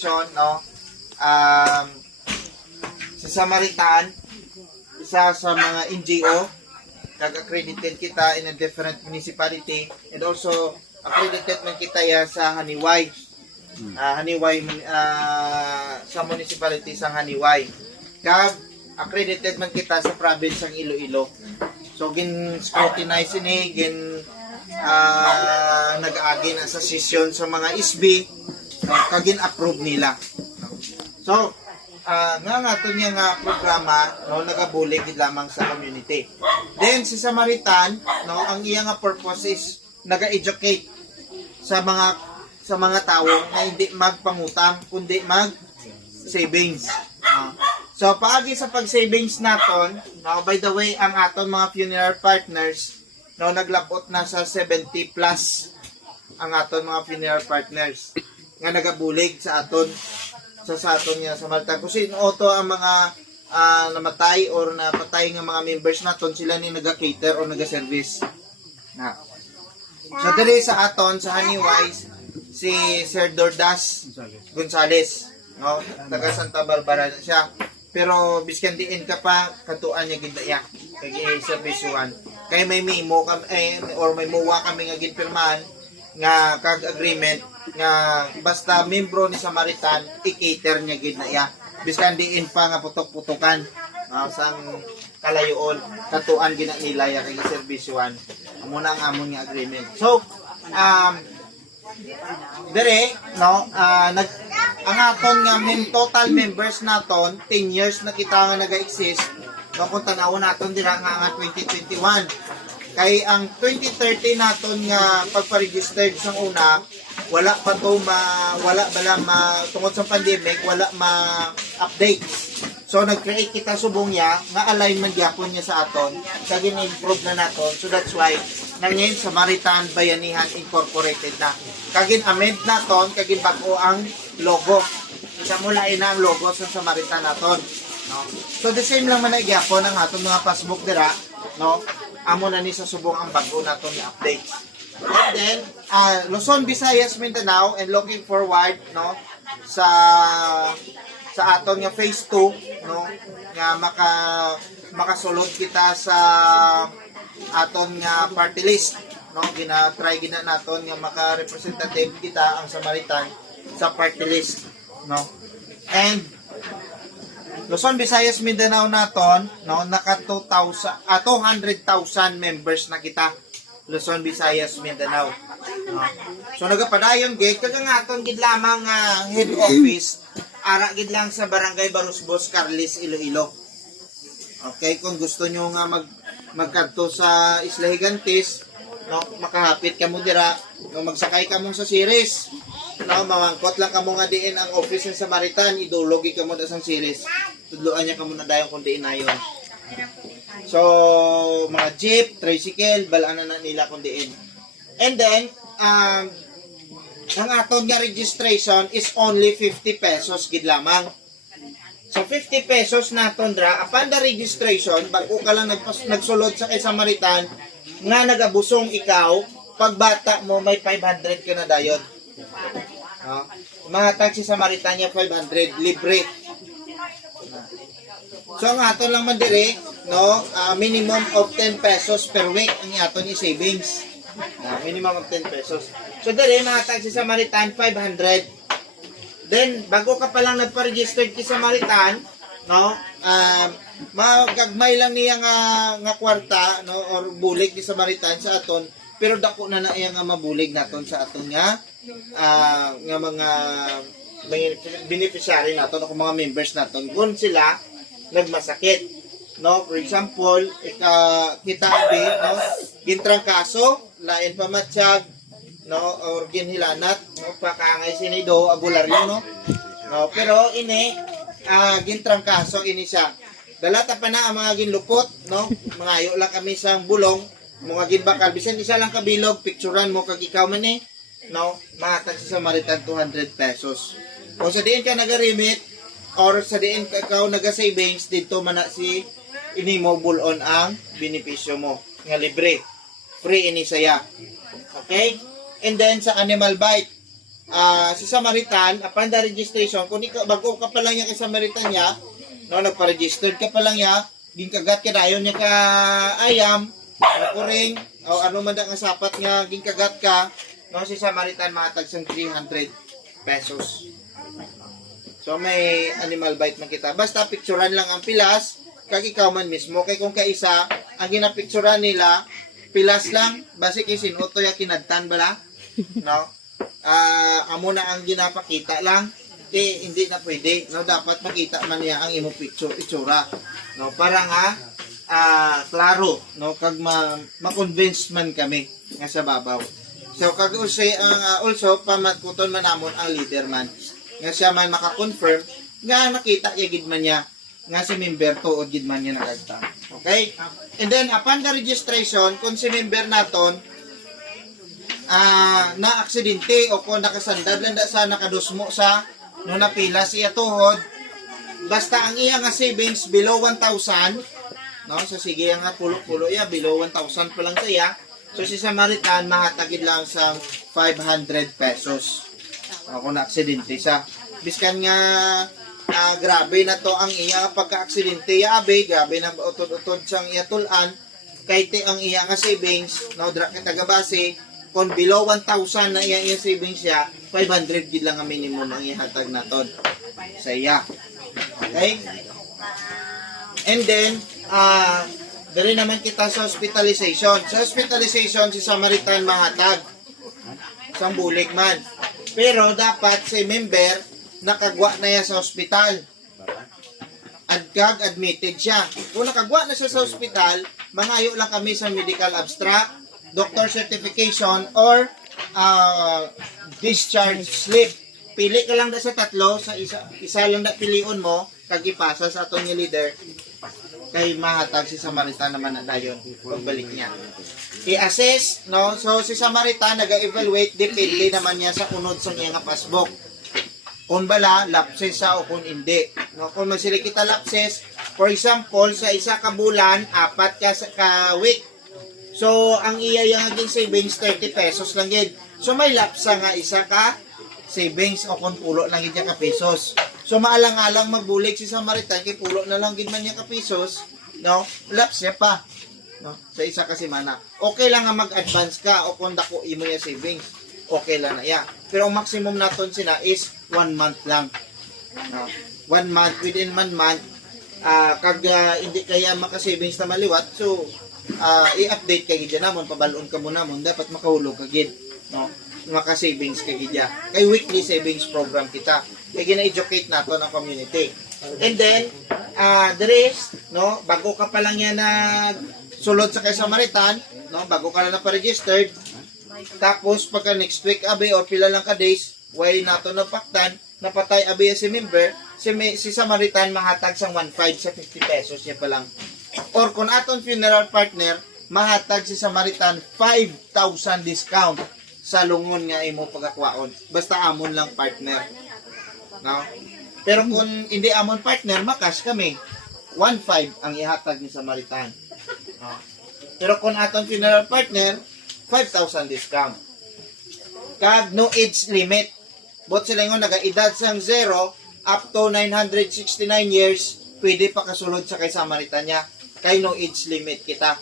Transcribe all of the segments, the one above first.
No? Um, sa Samaritan, isa sa mga NGO, nag-accredited kita in a different municipality, and also accredited man kita ya sa Haniway. Sa municipality sa Haniway. Kag accredited man kita sa province ng Iloilo. So gin scrutinize ini, nag-agi na sa session sa mga ISB, kagin approve nila. So nga to niya nga programa, no, nagabulig gid lamang sa community. Then si Samaritan, no, ang iya nga purpose is naga-educate sa mga tao na hindi magpangutang kundi mag savings. So paagi sa pag-savings naton, no, by the way, ang aton mga funeral partners, no, naglabot na sa 70 plus ang aton mga funeral partners nga nagabulig sa aton sa aton nga sa Malta. Kasi auto ang mga namatay or napatay nga mga members naton, sila ni naga-cater o naga-service. Na. So diri sa aton sa Haniway, si Sir Dordas Gonzales, no, taga Santa Barbara na siya. Pero biskan diin ka pa katuan niya gindaya kay service 1. Kay may memo or may muwa kami nga ginpirmahan nga kag agreement nga basta membro ni Samaritan i-cater niya gindaya. Biskan diin pa nga putok-putukan sang kalayoon katuan gina nila ya kay service 1. Amo na ang amon nga agreement. So dere, no, ang aton nga total members naton 10 years na kita nga naga-exist, no, kung tanawon naton dira nga 2021. Kay ang 2030 naton nga pagpa-registered sang una, wala pa to tungod sa pandemic, wala ma-update. So nag-create kita subong niya nga alignment gyapon niya sa aton, sa gin-improve na naton. So that's why nangin Samaritan Bayanihan Incorporated na. Kagin amend naton, kagin bag-o ang logo. Isa mula ina ang logo sa Samaritan naton, no? So the same lang man gyapon ang aton mga passbook dira, no? Amo na ni sa subong ang bag-o naton nga update. And then Luzon, Visayas, Mindanao, and looking forward, no, sa aton nga phase 2, no, nga makasulod kita sa aton nga party list, no, try gina naton nga maka-representative kita ang Samaritan sa party list, no. And Luzon, Visayas, Mindanao naton, no, naka 200,000 members na kita. Luzon, Visayas, Mindanao. No. So nagapadayon gid kagang aton gid lamang head office ara gid lang sa Barangay Barusbos, Carlis, Iloilo. Okay, kung gusto nyo nga magkadto sa Isla Higantes, no, makahapit kamo dira, no, magsakay kamo sa series, no, mamangkot lang kamo nga diin ang office ng Samaritan, idulog kamo da sang series, tudloan niya kamo na dayon kung diin ayon. So mga jeep, tricycle, balaan na nila kung diin. And then ang aton nga registration is only 50 pesos gid lamang. So 50 pesos naton dra upon the registration, bago ka lang nagsulod sa kay Samaritan nga nagabusong ikaw, pagbata mo may 500 ka na dayon. No? Mahatag si Samaritan niya 500 libre. So ang aton lang man dire, no, minimum of 10 pesos per week ang aton ni savings. Minimum of 10 pesos. So dire mahatag si Samaritan 500. Then, bago ka pa lang nagpa-registered ki Samaritan, no, magagmay lang niya nga kwarta, no, or bulig ni Samaritan sa aton, pero dako na iya nga mabulig naton sa aton nga mga beneficiary naton o mga members naton kung sila nagmasakit, no. For example, kita no, gintrangkaso, lain pamatsyag, no, or ginhilanat, no, pakangay sinido abularyo, no. No, pero ini gintrangkaso ini siya. Dalata pa na ang mga ginlupot, no. Mangayo lang kami sa bulong, mga ginbakal bisan isa lang kabilog, picturean mo kag ikaw man no, mahatag sa Samaritan 200 pesos. Kung sa diin ka naga-remit or sa diin ka ikaw naga-savings, dito man na si inimo bulon ang benepisyo mo nga libre. Free ini saya. Okay? And then sa animal bite, si Samaritan, upon the registration, kung ikaw, bago ka pa lang niya kay Samaritan niya, no, nagpa-registered ka pa lang niya, ginkagat ka dayon niya ka ayam, kuring, o ano man nga sapat nga ginkagat ka, no, si Samaritan matag sang 300 pesos. So may animal bite man kita. Basta picturean lang ang pilas, kag ikaw man mismo. Kay kung kaisa, ang ginapicturean nila, pilas lang, basi kisinuto ya kinadtan bala, no? Amo na ang ginapakita lang, hindi na pwede, no? Dapat makita man niya ang imo itsura, no? Para nga klaro, no? Kag ma-convince man kami nga sa babaw. So kag usay ang also pamatkuton man namon ang leader man nga siya man maka-confirm nga nakita niya gid man niya nga si member tuod gid man niya nakagta. Okay? And then upon the registration, kung si member naton na aksidente o kung nakasandad lang sa nakadusmo sa no napila siya tuhod, basta ang iya nga savings below 1,000, no, so sige nga pulo-pulo ya below 1,000 pa lang siya, so si Samaritan mahatagid lang sa 500 pesos kung na aksidente siya. Biskan nga grabe na to ang iya pagka-aksidente ya abe, grabe na utod-utod sang iya tulan, kay te ang iya nga savings, no, dra ka taga-base, kung below 1,000 na iya savings siya, 500 gid lang ang minimum ang ihatag naton sa iya. Okay? And then, dali naman kita sa hospitalization. Sa hospitalization, si Samaritan mahatag sa bulik man. Pero dapat si member nakagwa na yan sa hospital. Admitted siya. Kung nakagwa na siya sa hospital, mangayo lang kami sa medical abstract, doctor certification, or discharge slip. Pili ka lang na sa tatlo, sa isa lang na piliun mo, kag ipasa sa atong leader, kay mahatag si Samaritan naman na dayon pagbalik niya. I-assess, no? So si Samaritan nag-evaluate, depende naman niya sa unod sa iyang passbook. Kung bala, lapses sa o kung hindi. No? Kung masili kita lapses, for example, sa isa ka bulan, 4 ka week. So, ang iya yung aging savings, 30 pesos lang yun. So, may lapsa nga isa ka savings o kung pulo lang yun ka pesos. So, maalang-alang magbulik si Samaritan, kay pulo na lang yun man niya ka pesos, no? Lapsa pa. No? Sa isa kasi mana. Okay lang nga mag-advance ka o kung dako imo yung savings. Okay lang na ya. Pero ang maximum naton sila is 1 month lang. No? 1 month, within 1 month, kag hindi kaya maka-savings na maliwat, so, i-update ka gidya namon, pabalon ka muna mo, dapat makahulog ka gid, no? Maka-savings ka gidya. Kay weekly savings program kita. Kay gina-educate nato ang community. And then, the rest, no, bago ka pa lang yan sulod sa kay Samaritan, no, bago ka lang na pa-registered, tapos pagka next week abe or pila lang ka days, way nato napaktan, napatay abe si member, si Samaritan mahatag sang 1.5 sa 50 pesos niya pa lang. Or kung aton funeral partner, mahatag si Samaritan 5,000 discount sa lungon nga imo pagakwaon. Basta amon lang partner. No? Pero kung hindi amon partner, makas kami. 1.5 ang ihatag ni Samaritan. No? Pero kung aton funeral partner, 5,000 discount. Kag no age limit. Bot sila nga nagaedad sang 0 up to 969 years, pwede pa kasulod sa kay Samaritan niya. Kay no age limit kita.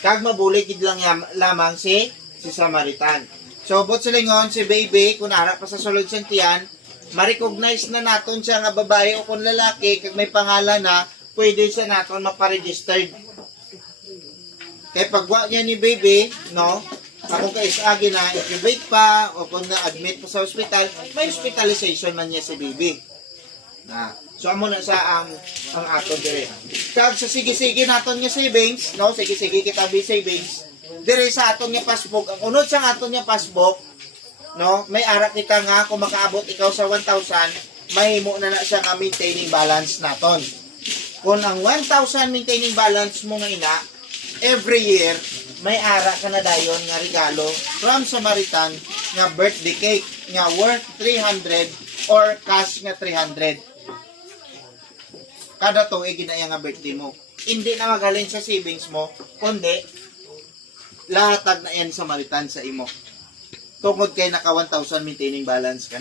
Kag mabuligid lang lamang si Samaritan. So, bot silingon, si baby, kung harap pa sa sulod siyang tiyan, ma-recognize na naton siya nga babae o kung lalaki, kag may pangalan na, pwede siya naton maparegistered. Kaya pagwa niya ni baby, no, ako kaisagi na incubate pa, o kung na-admit pa sa hospital, may hospitalization man niya si baby. So amo na sa ang aton dire. Kag sa sige-sige naton nga savings, no, sige-sige kita bi savings. Dire sa aton nga passbook, ang unod sa aton nga passbook, no, may ara kita nga kung makaabot ikaw sa 1,000, mahimo na siya nga maintaining balance naton. Kung ang 1,000 maintaining balance mo nga ina, every year may ara ka na dayon nga regalo from Samaritan nga birthday cake nga worth 300 or cash nga 300. Kada tuig ginaya nga birthday mo. Hindi na magaling sa savings mo, kundi lahatag na yan Samaritan sa imo. tungod kay naka 1,000 maintaining balance ka na.